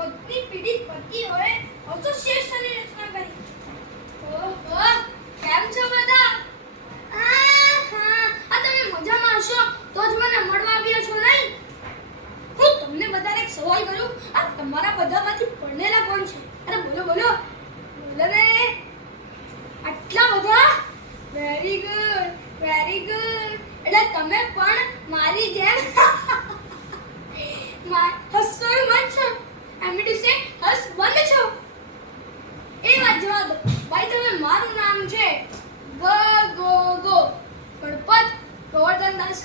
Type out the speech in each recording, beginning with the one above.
પત્ની પીડિત પતિઓએ એસોસિએશનની રચના કરી. ઓહો, કેમ છો બધા? આ તમે મજામાં હશો તો જ મને મળવા આવ્યા છો નહીં? હું તમને બધાને એક સવાલ કરું, આ તમારા બધામાંથી ભણેલા કોણ છે? અરે બોલો બોલો બોલો ને. આટલા બધા? Very good very good. એટલે તમે પણ મારી જેમ હસવાનું મત છો. I mean to say husband છો. એ વાત જવા દો. ભાઈ તમે મારું નામ છે ગો ગણપત ગોવર્ધનદાસ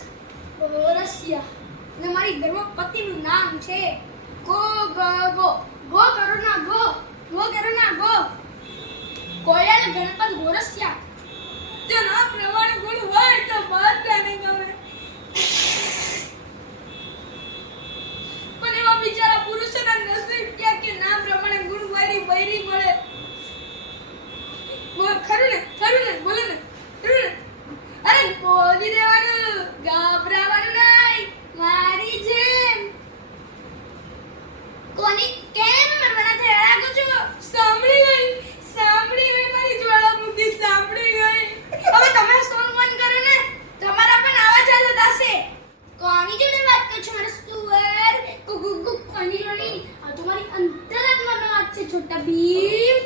ગોરસિયા અને મારી ધર્મપતિનું નામ છે ગો કરો ના ગો કોયલ ગણપત ગોરસિયા. તે નામ પ્રમાણે ગુણ હોય તો બધાને ગમે. પણ એવા બિચારા પુરુષોના નસીબ ક્યાં કે નામ પ્રમાણે ગુણ વાળી બૈરી મળે. ખરું ને બોલો ને. અરે બોલી દેવાનું, ગભરાવાનું નહીં. મારી જેમ કોની કેમ મરવાના થયા લાગો છો? સાંભળી ગઈ મારી જ્વાળામુખી સાંભળી ગઈ. હવે તમે સોંગ બંધ કરો ને, તમારા પણ આવાજ જ થશે. કોની જોડે વાત કરો છો મારા સુવર? કુકુ કોની રોની? આ તમારી અંતરાત્માનો વાત છે છોટા ભીમ.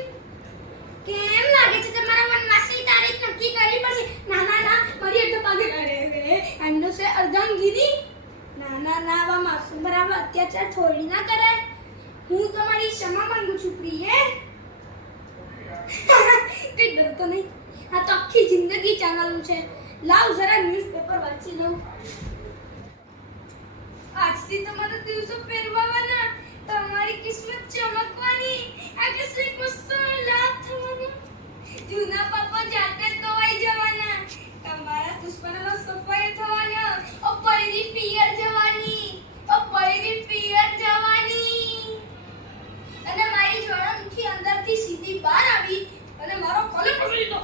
કેમ લાગે છે તમારા મનમાં સી તારીખ નક્કી કરી પડશે? ના મારી અડધો પાગે કરે એમનો છે અર્ધાંગીની. ના વા માસૂમ બરાબર અત્યાચાર થોડી ના કરાય. હું તમારી ક્ષમા માંગુ છું પ્રિય. કઈ ડરતો નહીં. આ તો આખી જિંદગી ચાલવાનું છે. લાવ જરા ન્યૂઝપેપર વાંચી લઉં. આજથી તમારા દિવસો ફેરવાના, તમારી કિસ્મત ચમકવાની, આ કિસ્મત મસ્ત લાભ થવાનો, જૂના પાપા જાતે ધોવાઈ જવાના, તમારા દુશ્મનોનો સફાઈ થવાનો, ઓ પૈરી પિયર જવાની. અને મારી જ્વાળામુખી અંદરથી સીધી બહાર આવી અને મારો કોલર પકડી લીધો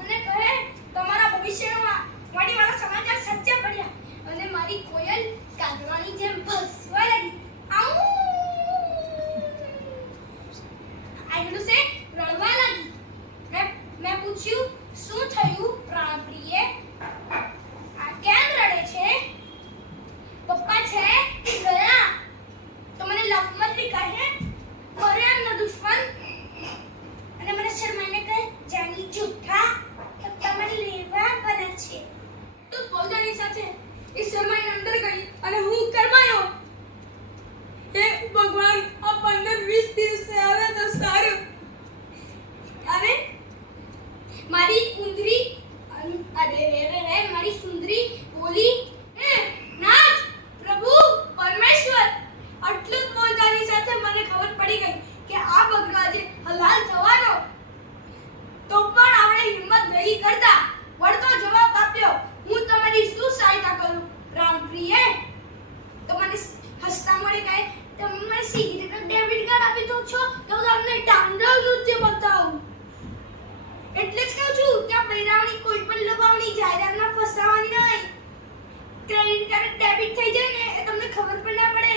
અને કહે તમારા ભવિષ્યમાં વાળા સમાચાર સચ્ચા પડ્યા. અને મારી કોયલ કાગવાની જેમ ભસવા લાગી. આઈડું છે રડવા લાગી. મેં પૂછ્યું શું થયું પ્રાણપ્રિય? આ કેમ રડે છે? પપ્પા છે કે ગયા? તો મને લફમતી કહે મરે એમનો દુશ્મન. અને મને શરમાઈને કહે જાની જૂઠા તમારી લેવા બને છે. તો પોતાની સાથે એ શરમાઈને અંદર ગઈ અને હું કરમાયો. હે ભગવાન, આ 15-20 દિવસે આવે તો સારું. અને મારી કુંદરી મારી સુંદરી બોલી, હે નાથ પ્રભુ પરમેશ્વર. આટલું જ બોલતાની સાથે મને ખબર પડી ગઈ કે આ બગડો આજે હલાલ થવાનો. તો પણ આપણે હિંમત નહીં કરતા વળતો જવાબ આપ્યો, હું તમારી શું સહાયતા કરું રામપ્રિય? તો મને હસતા મળે કહે તમે મને સિગરેટ ડેબિટ કાર્ડ આપી દો છો તો તમને ડાંડલ નૃત્ય બતાવું. એટલે જ કહું છું કે આ બૈરાવણી કોઈ પણ લબાવણી જાહેરાતમાં ફસાવાની નહીં. ક્રેડિટ કાર્ડ ડેબિટ થઈ જાય ને એ તમને ખબર પણ ના પડે.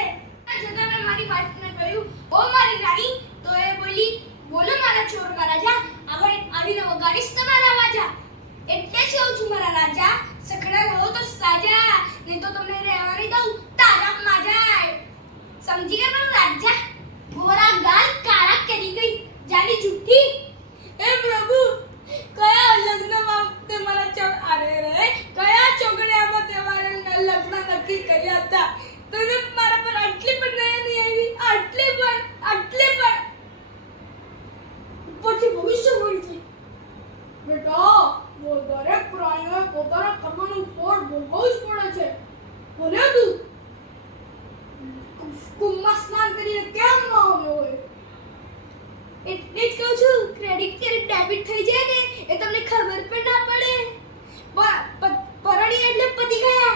આ જતા મેં મારી વાઈફને કહ્યું, ઓ મારી રાણી. તો એ બોલી, બોલો મારા ચોરના રાજા, આગળ આવીને વગાડીશ તમારા વાજા. એટલે જ કહું છું મારા રાજા, સખડા રહો તો સાજા, નહીં તો તમને રહેવાની દઉં તારા માજા. સમજી ગયા મારું રાજા? ગોરા ગાલ કાળા કરી ગઈ જાની જુઠ્ઠી. હે પ્રભુ, કયા લગ્નમાં તે મારા કયા ચોગડિયામાં તમારે લગ્ન નક્કી કર્યા હતા? તમે મારા પર આટલી પણ દયા નહીં આવી. આટલી પણ ઉપરથી ભવિષ્ય મળી થઈ. બેટા, દરેક પ્રાણીઓએ પોતાના કર્મનું ફળ ભોગવવું જ પડે છે. ભલે તું કુંભમાં સ્નાન કરીને કેમ ન આવ્યો હોય. એટલે જ કહું છું ક્રેડિટ કાર્ડ ડેબિટ થઈ જાય ને એ તમને ખબર પણ ના પડે. પરણી એટલે પતી ગયા.